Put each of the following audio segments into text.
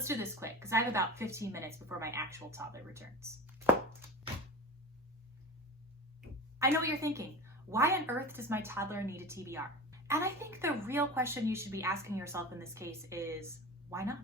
let's do this quick because I have about 15 minutes before my actual toddler returns. I know what you're thinking. Why on earth does my toddler need a TBR? And I think the real question you should be asking yourself in this case is, why not?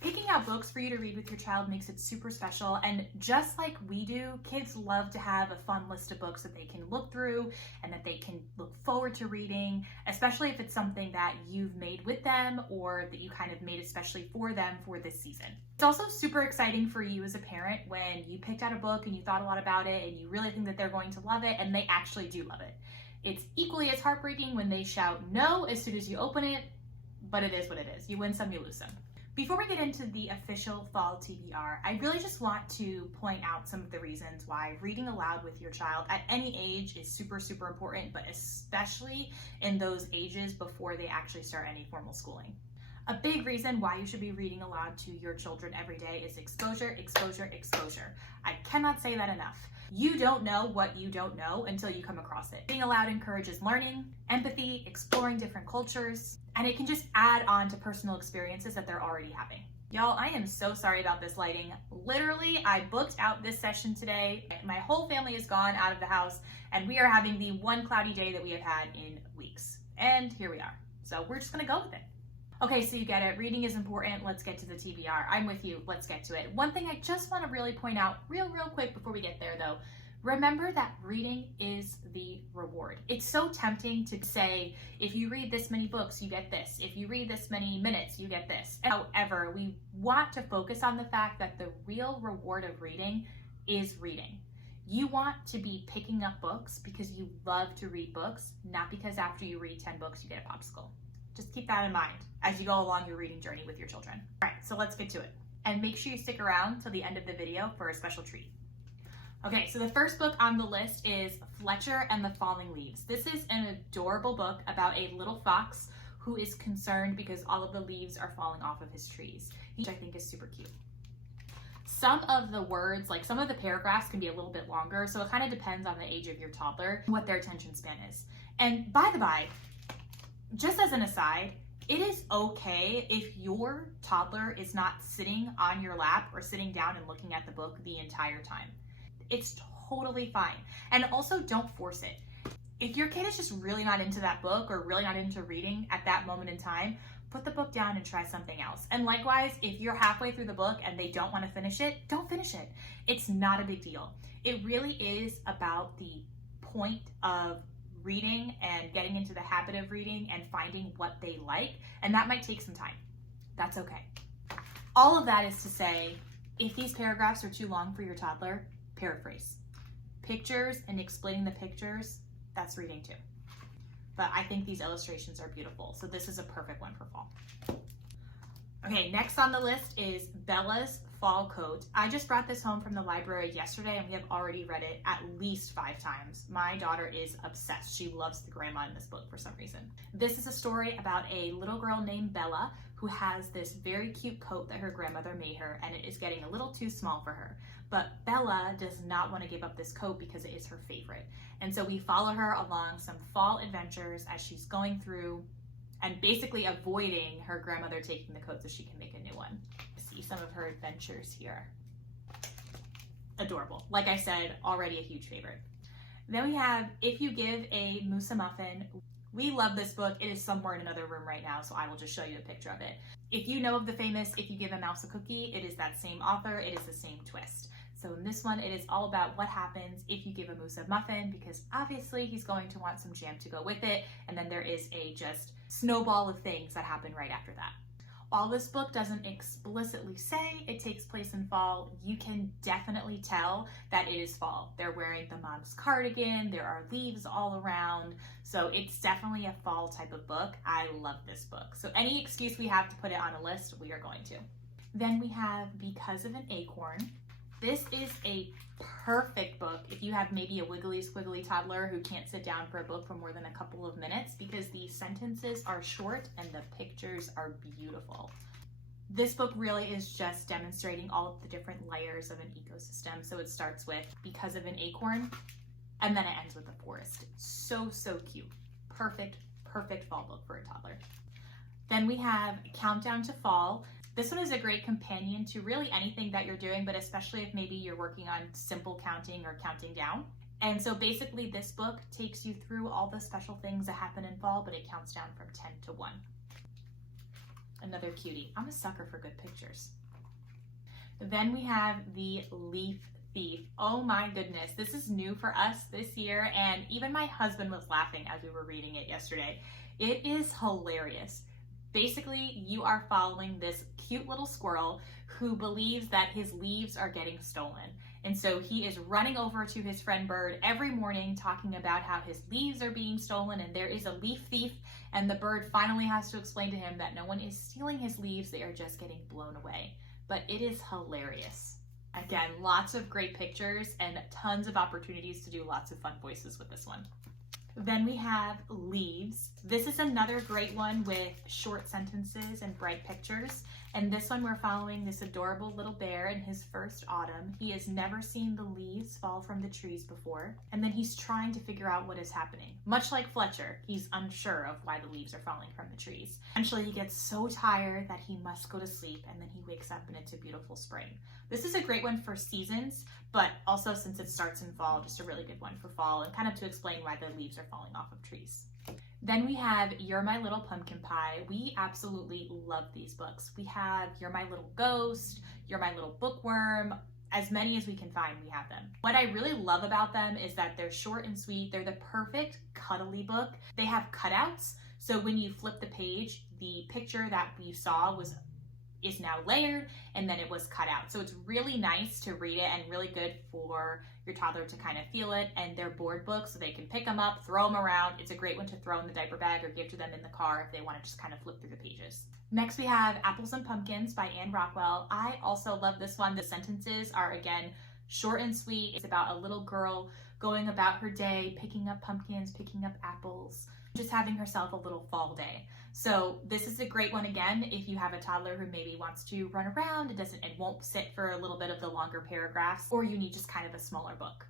Picking out books for you to read with your child makes it super special, and just like we do, kids love to have a fun list of books that they can look through and that they can look forward to reading, especially if it's something that you've made with them or that you kind of made especially for them for this season. It's also super exciting for you as a parent when you picked out a book and you thought a lot about it and you really think that they're going to love it and they actually do love it. It's equally as heartbreaking when they shout no as soon as you open it, but it is what it is. You win some, you lose some. Before we get into the official Fall TBR, I really just want to point out some of the reasons why reading aloud with your child at any age is super, super important, but especially in those ages before they actually start any formal schooling. A big reason why you should be reading aloud to your children every day is exposure, exposure, exposure. I cannot say that enough. You don't know what you don't know until you come across it. Reading aloud encourages learning, empathy, exploring different cultures, and it can just add on to personal experiences that they're already having. Y'all, I am so sorry about this lighting. Literally, I booked out this session today. My whole family is gone out of the house, and we are having the one cloudy day that we have had in weeks. And here we are. So we're just gonna go with it. Okay, so you get it. Reading is important. Let's get to the TBR. I'm with you. Let's get to it. One thing I just want to really point out real quick before we get there though, remember that reading is the reward. It's so tempting to say, if you read this many books, you get this. If you read this many minutes, you get this. However, we want to focus on the fact that the real reward of reading is reading. You want to be picking up books because you love to read books, not because after you read 10 books, you get a popsicle. Just keep that in mind as you go along your reading journey with your children. All right, so let's get to it. And make sure you stick around till the end of the video for a special treat. Okay, so the first book on the list is Fletcher and the Falling Leaves. This is an adorable book about a little fox who is concerned because all of the leaves are falling off of his trees, which I think is super cute. Some of the words, like some of the paragraphs can be a little bit longer, so it kind of depends on the age of your toddler, what their attention span is. And by the by, just as an aside, it is okay if your toddler is not sitting on your lap or sitting down and looking at the book the entire time. It's totally fine. And also don't force it. If your kid is just really not into that book or really not into reading at that moment in time, put the book down and try something else. And likewise, if you're halfway through the book and they don't want to finish it, don't finish it. It's not a big deal. It really is about the point of reading and getting into the habit of reading and finding what they like, and that might take some time. That's okay. All of that is to say, if these paragraphs are too long for your toddler, paraphrase. Pictures and explaining the pictures, that's reading too. But I think these illustrations are beautiful, so this is a perfect one for fall. Okay, next on the list is Bella's Fall Coat. I just brought this home from the library yesterday and we have already read it at least 5 times. My daughter is obsessed. She loves the grandma in this book for some reason. This is a story about a little girl named Bella who has this very cute coat that her grandmother made her, and it is getting a little too small for her. But Bella does not want to give up this coat because it is her favorite. And so we follow her along some fall adventures as she's going through and basically avoiding her grandmother taking the coat so she can make a new one. See some of her adventures here. Adorable. Like I said, already a huge favorite. Then we have If You Give a Moose a Muffin. We love this book. It is somewhere in another room right now, so I will just show you a picture of it. If you know of the famous If You Give a Mouse a Cookie, it is that same author. It is the same twist. So in this one, it is all about what happens if you give a moose a muffin, because obviously he's going to want some jam to go with it. And then there is a just snowball of things that happen right after that. While this book doesn't explicitly say it takes place in fall, you can definitely tell that it is fall. They're wearing the mom's cardigan, there are leaves all around, so it's definitely a fall type of book. I love this book. So any excuse we have to put it on a list, we are going to. Then we have Because of an Acorn. This is a perfect book if you have maybe a wiggly squiggly toddler who can't sit down for a book for more than a couple of minutes, because the sentences are short and the pictures are beautiful. This book really is just demonstrating all of the different layers of an ecosystem. So it starts with Because of an Acorn, and then it ends with a forest. So cute. Perfect fall book for a toddler. Then we have Countdown to Fall. This one is a great companion to really anything that you're doing, but especially if maybe you're working on simple counting or counting down. And so basically this book takes you through all the special things that happen in fall, but it counts down from 10 to 1. Another cutie. I'm a sucker for good pictures. Then we have The Leaf Thief. Oh my goodness, this is new for us this year, and even my husband was laughing as we were reading it yesterday. It is hilarious. Basically, you are following this cute little squirrel who believes that his leaves are getting stolen. And so he is running over to his friend Bird every morning talking about how his leaves are being stolen and there is a leaf thief, and the bird finally has to explain to him that no one is stealing his leaves, they are just getting blown away. But it is hilarious. Again, lots of great pictures and tons of opportunities to do lots of fun voices with this one. Then we have Leaves. This is another great one with short sentences and bright pictures. And this one we're following this adorable little bear in his first autumn. He has never seen the leaves fall from the trees before. And then he's trying to figure out what is happening. Much like Fletcher, he's unsure of why the leaves are falling from the trees. Eventually he gets so tired that he must go to sleep, and then he wakes up and it's a beautiful spring. This is a great one for seasons, but also since it starts in fall, just a really good one for fall and kind of to explain why the leaves are falling off of trees. Then we have You're My Little Pumpkin Pie. We absolutely love these books. We have You're My Little Ghost, You're My Little Bookworm, as many as we can find, we have them. What I really love about them is that they're short and sweet. They're the perfect cuddly book. They have cutouts, so when you flip the page, the picture that we saw is now layered, and then it was cut out. So it's really nice to read it and really good for your toddler to kind of feel it. And they're board books, so they can pick them up, throw them around. It's a great one to throw in the diaper bag or give to them in the car if they want to just kind of flip through the pages. Next we have Apples and Pumpkins by Anne Rockwell. I also love this one. The sentences are, again, short and sweet. It's about a little girl going about her day, picking up pumpkins, picking up apples, just having herself a little fall day. So this is a great one, again, if you have a toddler who maybe wants to run around and won't sit for a little bit of the longer paragraphs, or you need just kind of a smaller book.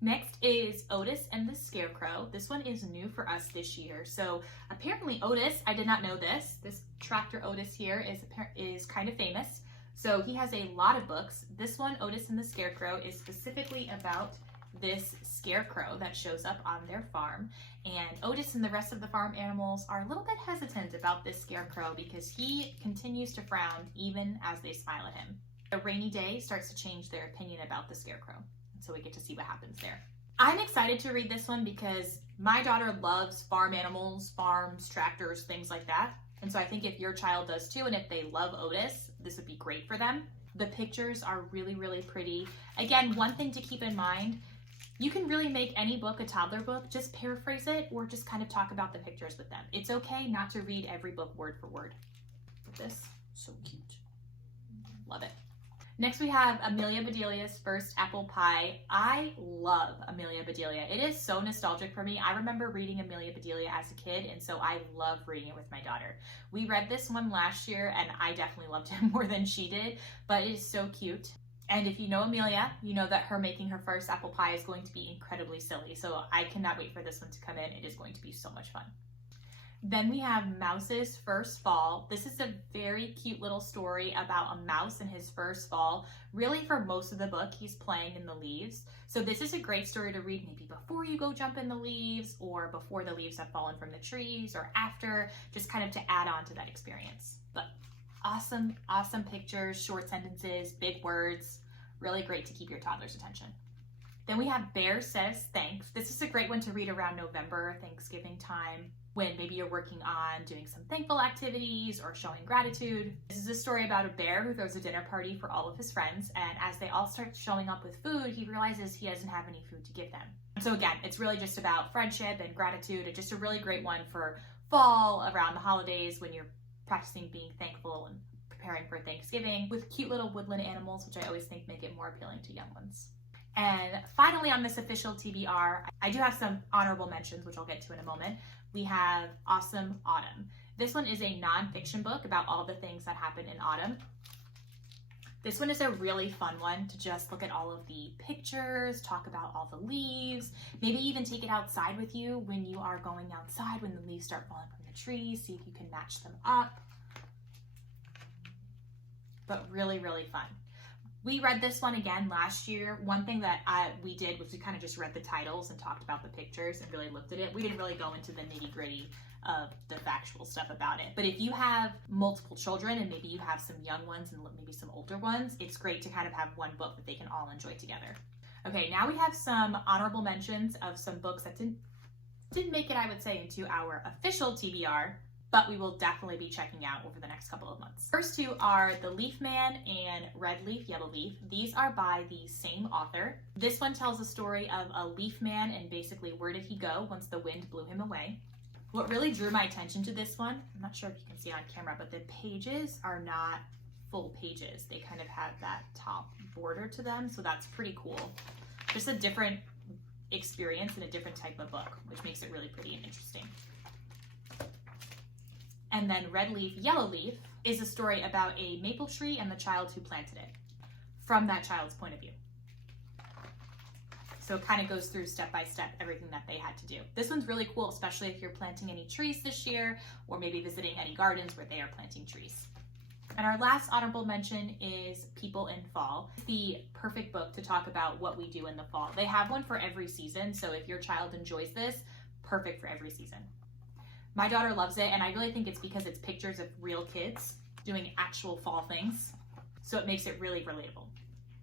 Next is Otis and the Scarecrow. This one is new for us this year. So apparently Otis, I did not know this tractor Otis here is kind of famous. So he has a lot of books. This one, Otis and the Scarecrow, is specifically about this scarecrow that shows up on their farm, and Otis and the rest of the farm animals are a little bit hesitant about this scarecrow because he continues to frown even as they smile at him. A rainy day starts to change their opinion about the scarecrow, and so we get to see what happens there. I'm excited to read this one because my daughter loves farm animals, farms, tractors, things like that, and so I think if your child does too, and if they love Otis, this would be great for them. The pictures are really, really pretty. Again, one thing to keep in mind, you can really make any book a toddler book, just paraphrase it or just kind of talk about the pictures with them. It's okay not to read every book word for word. This, so cute. Love it. Next we have Amelia Bedelia's First Apple Pie. I love Amelia Bedelia. It is so nostalgic for me. I remember reading Amelia Bedelia as a kid, and so I love reading it with my daughter. We read this one last year, and I definitely loved it more than she did, but it is so cute. And if you know Amelia, you know that her making her first apple pie is going to be incredibly silly. So I cannot wait for this one to come in. It is going to be so much fun. Then we have Mouse's First Fall. This is a very cute little story about a mouse in his first fall. Really, for most of the book, he's playing in the leaves. So this is a great story to read maybe before you go jump in the leaves, or before the leaves have fallen from the trees, or after, just kind of to add on to that experience. But awesome, awesome pictures, short sentences, big words, really great to keep your toddler's attention. Then we have Bear Says Thanks. This is a great one to read around November, Thanksgiving time, when maybe you're working on doing some thankful activities or showing gratitude. This is a story about a bear who throws a dinner party for all of his friends, and as they all start showing up with food, he realizes he doesn't have any food to give them. So again, it's really just about friendship and gratitude, and just a really great one for fall, around the holidays, when you're practicing being thankful and preparing for Thanksgiving, with cute little woodland animals, which I always think make it more appealing to young ones. And finally, on this official TBR, I do have some honorable mentions, which I'll get to in a moment. We have Awesome Autumn. This one is a nonfiction book about all the things that happen in autumn. This one is a really fun one to just look at all of the pictures, talk about all the leaves, maybe even take it outside with you when you are going outside, when the leaves start falling from the trees, see if you can match them up. but really, really fun. We read this one again last year. One thing that we did was we kind of just read the titles and talked about the pictures and really looked at it. We didn't really go into the nitty gritty of the factual stuff about it. But if you have multiple children and maybe you have some young ones and maybe some older ones, it's great to kind of have one book that they can all enjoy together. Okay, now we have some honorable mentions of some books that didn't make it, I would say, into our official TBR, but we will definitely be checking out over the next couple of months. First two are The Leaf Man and Red Leaf, Yellow Leaf. These are by the same author. This one tells a story of a leaf man and basically where did he go once the wind blew him away. What really drew my attention to this one, I'm not sure if you can see it on camera, but the pages are not full pages. They kind of have that top border to them, so that's pretty cool. Just a different experience and a different type of book, which makes it really pretty and interesting. And then Red Leaf, Yellow Leaf is a story about a maple tree and the child who planted it, from that child's point of view. So it kind of goes through step by step everything that they had to do. This one's really cool, especially if you're planting any trees this year or maybe visiting any gardens where they are planting trees. And our last honorable mention is People in Fall. It's the perfect book to talk about what we do in the fall. They have one for every season, so if your child enjoys this, perfect for every season. My daughter loves it, and I really think it's because it's pictures of real kids doing actual fall things, so it makes it really relatable.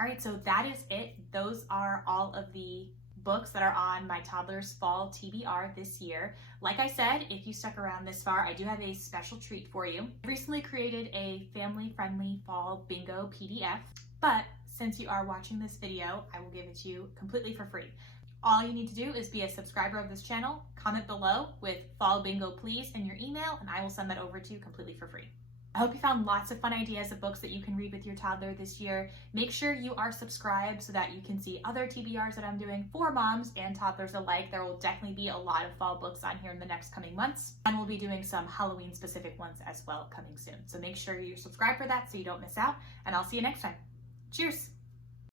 All right, so that is it. Those are all of the books that are on my Toddlers Fall TBR this year. Like I said, if you stuck around this far, I do have a special treat for you. I recently created a family-friendly fall bingo PDF, but since you are watching this video, I will give it to you completely for free. All you need to do is be a subscriber of this channel, comment below with Fall Bingo Please in your email, and I will send that over to you completely for free. I hope you found lots of fun ideas of books that you can read with your toddler this year. Make sure you are subscribed so that you can see other TBRs that I'm doing for moms and toddlers alike. There will definitely be a lot of fall books on here in the next coming months, and we'll be doing some Halloween specific ones as well coming soon. So make sure you're subscribed for that so you don't miss out, and I'll see you next time. Cheers!